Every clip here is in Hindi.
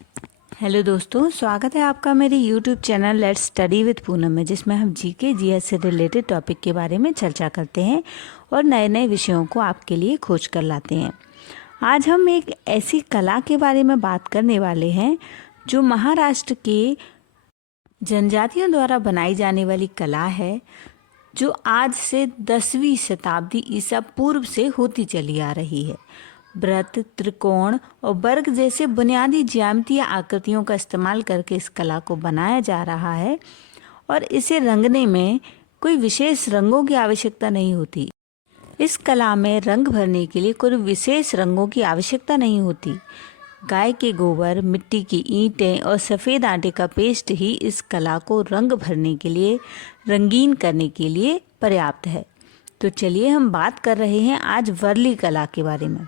हेलो दोस्तों, स्वागत है आपका मेरे YouTube channel let's study with Poonam में, जिसमें हम जीके जीएस से रिलेटेड टॉपिक के बारे में चर्चा करते हैं और नए नए विषयों को आपके लिए खोज कर लाते हैं। आज हम एक ऐसी कला के बारे में बात करने वाले हैं जो महाराष्ट्र के जनजातियों द्वारा बनाई जाने वाली कला है, जो आज से 10वीं शताब्दी ईसा पूर्व से होती चली आ रही है। वृत्त, त्रिकोण और वर्ग जैसे बुनियादी ज्यामितीय आकृतियों का इस्तेमाल करके इस कला को बनाया जा रहा है और इसे रंगने में कोई विशेष रंगों की आवश्यकता नहीं होती। इस कला में रंग भरने के लिए कोई विशेष रंगों की आवश्यकता नहीं होती। गाय के गोबर, मिट्टी की ईंटें और सफ़ेद आटे का पेस्ट ही इस कला को रंग भरने के लिए, रंगीन करने के लिए पर्याप्त है। तो चलिए हम बात कर रहे हैं आज वर्ली कला के बारे में।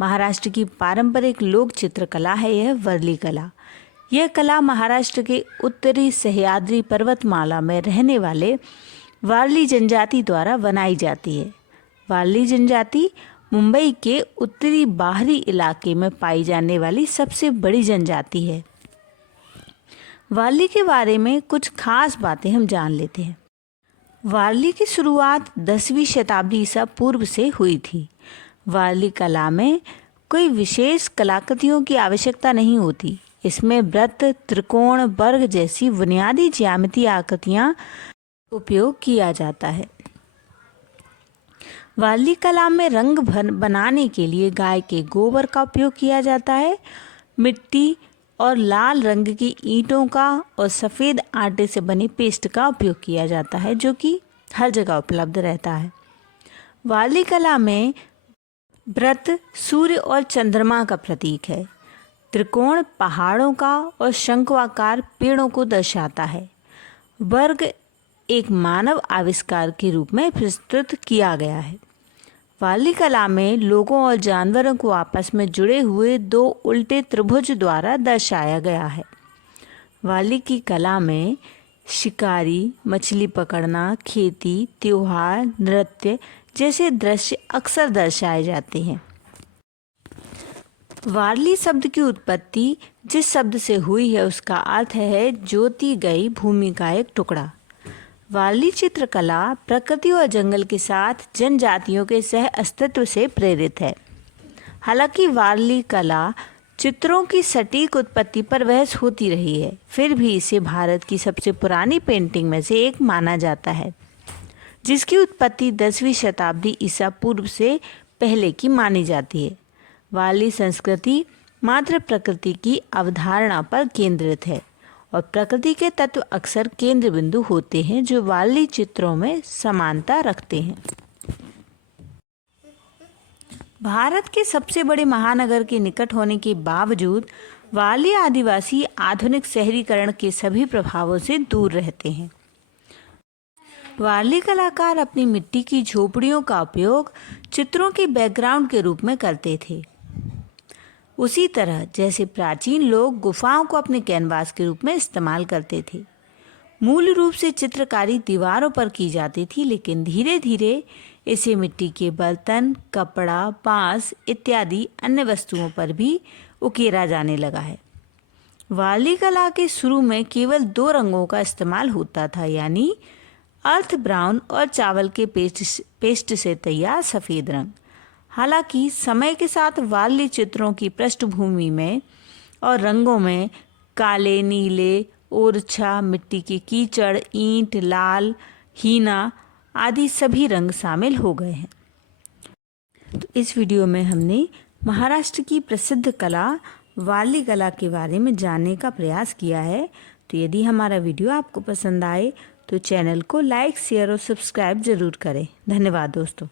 महाराष्ट्र की पारंपरिक लोक चित्रकला है यह वर्ली कला। यह कला महाराष्ट्र के उत्तरी सह्याद्री पर्वतमाला में रहने वाले वारली जनजाति द्वारा बनाई जाती है। वारली जनजाति मुंबई के उत्तरी बाहरी इलाके में पाई जाने वाली सबसे बड़ी जनजाति है। वारली के बारे में कुछ खास बातें हम जान लेते हैं। वारली की शुरुआत 10वीं शताब्दी ईसा पूर्व से हुई थी। वारली कला में कोई विशेष कलाकृतियों की आवश्यकता नहीं होती। इसमें वृत्त, त्रिकोण, वर्ग जैसी बुनियादी ज्यामितीय आकृतियां उपयोग किया जाता है। वारली कला में रंग बनाने के लिए गाय के गोबर का उपयोग किया जाता है। मिट्टी और लाल रंग की ईंटों का और सफ़ेद आटे से बने पेस्ट का उपयोग किया जाता है, जो कि हर जगह उपलब्ध रहता है। वारली कला में वृत्त सूर्य और चंद्रमा का प्रतीक है। त्रिकोण पहाड़ों का और शंक्वाकार पेड़ों को दर्शाता है। वर्ग एक मानव आविष्कार के रूप में प्रस्तुत किया गया है। वारली कला में लोगों और जानवरों को आपस में जुड़े हुए दो उल्टे त्रिभुज द्वारा दर्शाया गया है। वारली की कला में शिकारी, मछली पकड़ना, खेती, त्योहार, नृत्य जैसे दृश्य अक्सर दर्शाए जाते हैं। वारली शब्द की उत्पत्ति जिस शब्द से हुई है उसका अर्थ है जोती गई भूमि का एक टुकड़ा। वारली चित्रकला प्रकृति और जंगल के साथ जनजातियों के सह अस्तित्व से प्रेरित है। हालांकि वारली कला चित्रों की सटीक उत्पत्ति पर बहस होती रही है, फिर भी इसे भारत की सबसे पुरानी पेंटिंग में से एक माना जाता है, जिसकी उत्पत्ति 10वीं शताब्दी ईसा पूर्व से पहले की मानी जाती है। वारली संस्कृति मात्र प्रकृति की अवधारणा पर केंद्रित है और प्रकृति के तत्व अक्सर केंद्र बिंदु होते हैं, जो वारली चित्रों में समानता रखते हैं। भारत के सबसे बड़े महानगर के निकट होने के बावजूद वारली आदिवासी आधुनिक शहरीकरण के सभी प्रभावों से दूर रहते हैं। वारली कलाकार अपनी मिट्टी की झोपड़ियों का उपयोग चित्रों के बैकग्राउंड के रूप में करते थे, उसी तरह जैसे प्राचीन लोग गुफाओं को अपने कैनवास के रूप में इस्तेमाल करते थे। मूल रूप से चित्रकारी दीवारों पर की जाती थी, लेकिन धीरे धीरे इसे मिट्टी के बर्तन, कपड़ा, बांस इत्यादि अन्य वस्तुओं पर भी उकेरा जाने लगा है। वारली कला के शुरू में केवल 2 रंगों का इस्तेमाल होता था, यानी अर्थ ब्राउन और चावल के पेस्ट से तैयार सफ़ेद रंग। हालांकि समय के साथ वारली चित्रों की पृष्ठभूमि में और रंगों में काले, नीले, ओरछा, मिट्टी की कीचड़, ईंट, लाल, हीना आदि सभी रंग शामिल हो गए हैं। तो इस वीडियो में हमने महाराष्ट्र की प्रसिद्ध कला वारली कला के बारे में जानने का प्रयास किया है। तो यदि हमारा वीडियो आपको पसंद आए तो चैनल को लाइक, शेयर और सब्सक्राइब ज़रूर करें। धन्यवाद दोस्तों।